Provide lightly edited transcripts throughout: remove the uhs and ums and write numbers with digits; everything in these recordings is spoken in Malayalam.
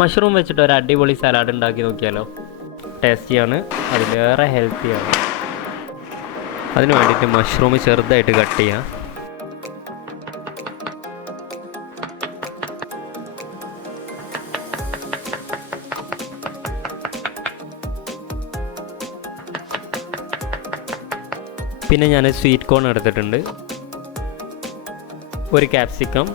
മഷ്റൂം വെച്ചിട്ട് ഒരു അടിപൊളി സലാഡ് ഉണ്ടാക്കി നോക്കിയാലോ. ടേസ്റ്റിയാണ്, അതിലേറെ ഹെൽത്തിയാണ്. അതിന് വേണ്ടിയിട്ട് മഷ്റൂം ചെറുതായിട്ട് കട്ട് ചെയ്യാം. പിന്നെ ഞാൻ സ്വീറ്റ് കോൺ എടുത്തിട്ടുണ്ട്, ഒരു ക്യാപ്സിക്കം,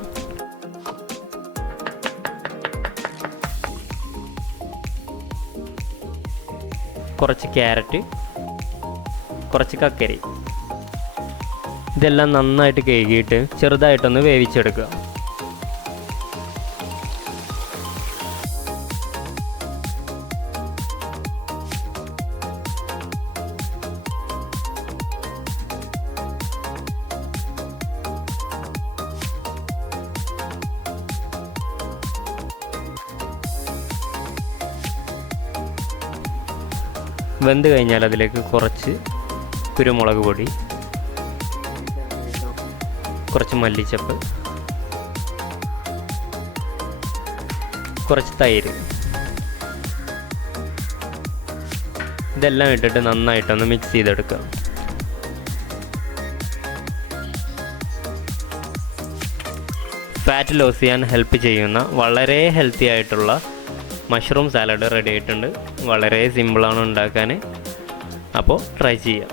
കുറച്ച് ക്യാരറ്റ്, കുറച്ച് കക്കരി. ഇതെല്ലാം നന്നായിട്ട് കഴുകിയിട്ട് ചെറുതായിട്ടൊന്ന് വേവിച്ചെടുക്കുക. വെന്ത് കഴിഞ്ഞാൽ അതിലേക്ക് കുറച്ച് കുരുമുളക് പൊടി, കുറച്ച് മല്ലിച്ചപ്പ്, കുറച്ച് തൈര്, ഇതെല്ലാം ഇട്ടിട്ട് നന്നായിട്ടൊന്ന് മിക്സ് ചെയ്തെടുക്കുക. ഫാറ്റ് ലോസ് ചെയ്യാൻ ഹെൽപ്പ് ചെയ്യുന്ന വളരെ ഹെൽത്തി ആയിട്ടുള്ള മഷ്റൂം സാലഡ് റെഡി ആയിട്ടുണ്ട്. വളരെ സിമ്പിളാണ് ഉണ്ടാക്കാൻ, അപ്പോൾ ട്രൈ ചെയ്യാം.